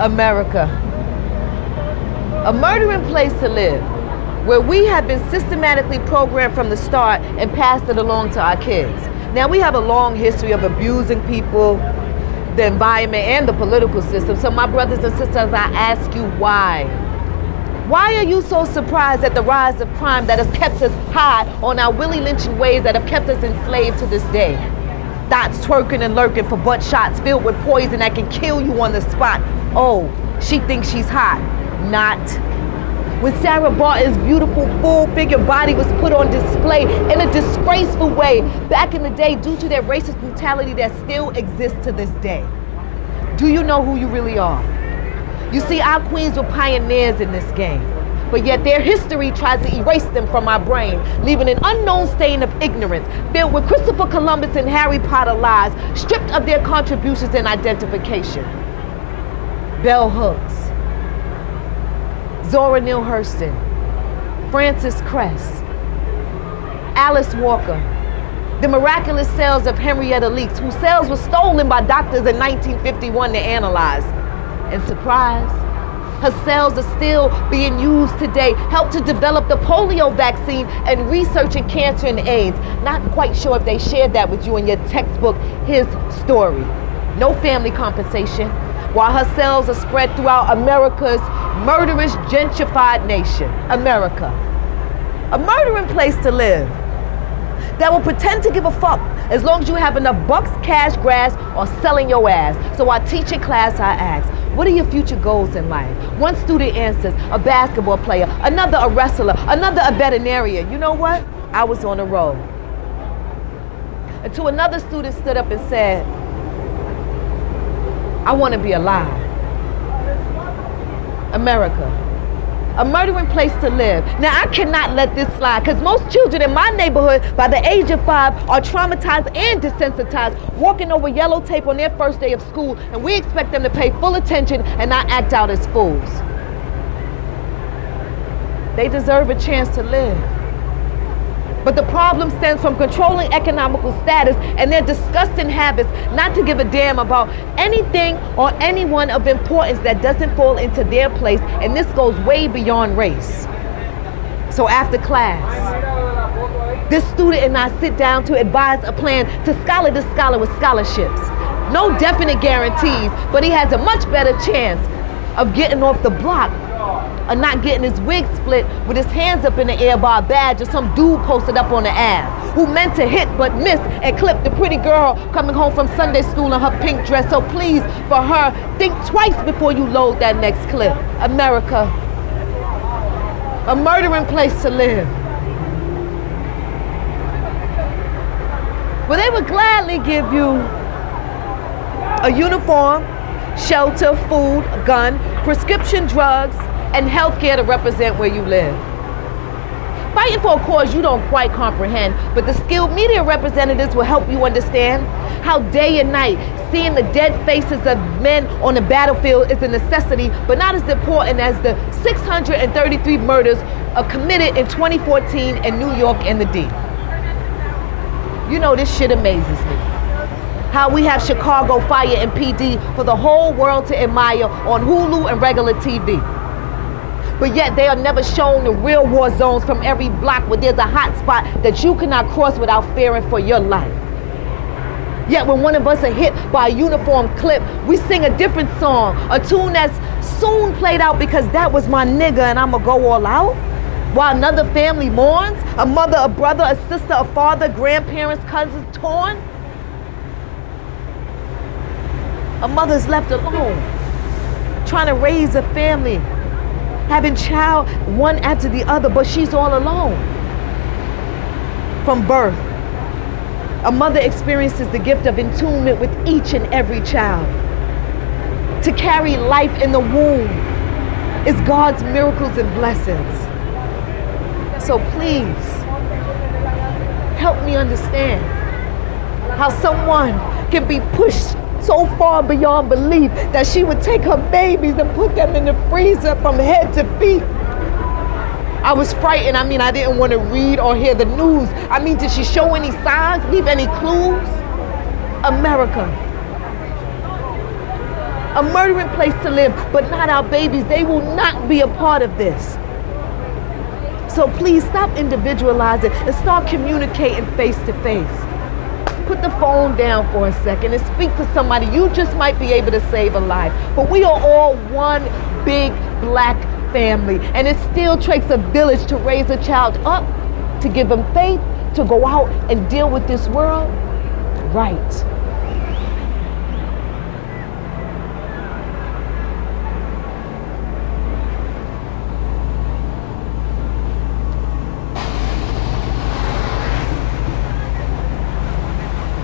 America. A murdering place to live, where we have been systematically programmed from the start and passed it along to our kids. Now, we have a long history of abusing people, the environment, and the political system. So my brothers and sisters, I ask you why? Why are you so surprised at the rise of crime that has kept us high on our Willie lynching ways that have kept us enslaved to this day? Dots twerking and lurking for butt shots filled with poison that can kill you on the spot. Oh, she thinks she's hot. Not. When Sarah Barton's beautiful full-figure body was put on display in a disgraceful way back in the day due to their racist brutality that still exists to this day. Do you know who you really are? You see, our queens were pioneers in this game, but yet their history tries to erase them from our brain, leaving an unknown stain of ignorance filled with Christopher Columbus and Harry Potter lies, stripped of their contributions and identification. Bell Hooks, Zora Neale Hurston, Frances Cress, Alice Walker, the miraculous cells of Henrietta Leakes, whose cells were stolen by doctors in 1951 to analyze. And surprise, her cells are still being used today, helped to develop the polio vaccine and research in cancer and AIDS. Not quite sure if they shared that with you in your textbook, His Story. No family compensation, while her cells are spread throughout America's murderous, gentrified nation, America. A murdering place to live that will pretend to give a fuck as long as you have enough bucks, cash, grass, or selling your ass. So I teach in class, I ask, what are your future goals in life? One student answers, a basketball player, another a wrestler, another a veterinarian. You know what? I was on a roll. Until another student stood up and said, I want to be alive. America. A murdering place to live. Now, I cannot let this slide because most children in my neighborhood by the age of 5 are traumatized and desensitized, walking over yellow tape on their first day of school, and we expect them to pay full attention and not act out as fools. They deserve a chance to live. But the problem stems from controlling economical status and their disgusting habits not to give a damn about anything or anyone of importance that doesn't fall into their place, and this goes way beyond race. So after class, this student and I sit down to advise a plan to scholar this scholar with scholarships. No definite guarantees, but he has a much better chance of getting off the block or not getting his wig split with his hands up in the air by a badge or some dude posted up on the Ave who meant to hit but missed and clipped the pretty girl coming home from Sunday school in her pink dress. So please, for her, think twice before you load that next clip. America, a murdering place to live. Well, they would gladly give you a uniform, shelter, food, a gun, prescription drugs, and healthcare to represent where you live. Fighting for a cause you don't quite comprehend, but the skilled media representatives will help you understand how day and night seeing the dead faces of men on the battlefield is a necessity, but not as important as the 633 murders committed in 2014 in New York and the D. You know, this shit amazes me. How we have Chicago Fire and PD for the whole world to admire on Hulu and regular TV. But yet they are never shown the real war zones from every block where there's a hot spot that you cannot cross without fearing for your life. Yet when one of us are hit by a uniform clip, we sing a different song, a tune that's soon played out because that was my nigga and I'ma go all out. While another family mourns, a mother, a brother, a sister, a father, grandparents, cousins torn. A mother's left alone, trying to raise a family, having child one after the other, but she's all alone. From birth, a mother experiences the gift of attunement with each and every child. To carry life in the womb is God's miracles and blessings. So please, help me understand how someone can be pushed so far beyond belief that she would take her babies and put them in the freezer from head to feet. I was frightened. I didn't want to read or hear the news. Did she show any signs, leave any clues? America. A murdering place to live, but not our babies. They will not be a part of this. So please stop individualizing and start communicating face to face. Put the phone down for a second and speak to somebody. You just might be able to save a life. But we are all one big black family, and it still takes a village to raise a child up, to give them faith, to go out and deal with this world right.